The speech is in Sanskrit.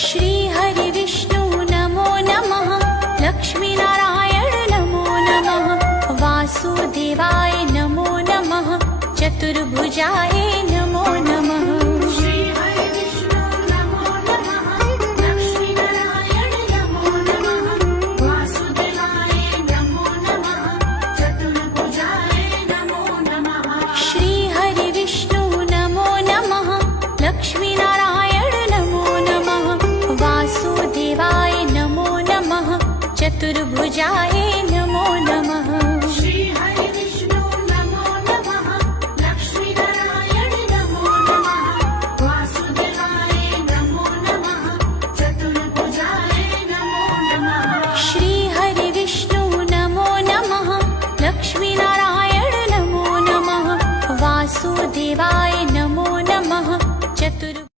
श्री हरि विष्णु नमो नमः। लक्ष्मी नारायण नमो नमः। वासुदेवाय नमो नमः। चतुर्भुजाय नमो नमः। श्री हरि विष्णु नमो नमः। लक्ष्मी नारायण नमो नमः। वासुदेवाय नमो नमः। चतुर्भुजाय नमो नमः। श्री हरि विष्णु नमो नमः। लक्ष्मी नारायण नमो नमः। वासुदेवाय नमो नमः। चतुर्भुजाय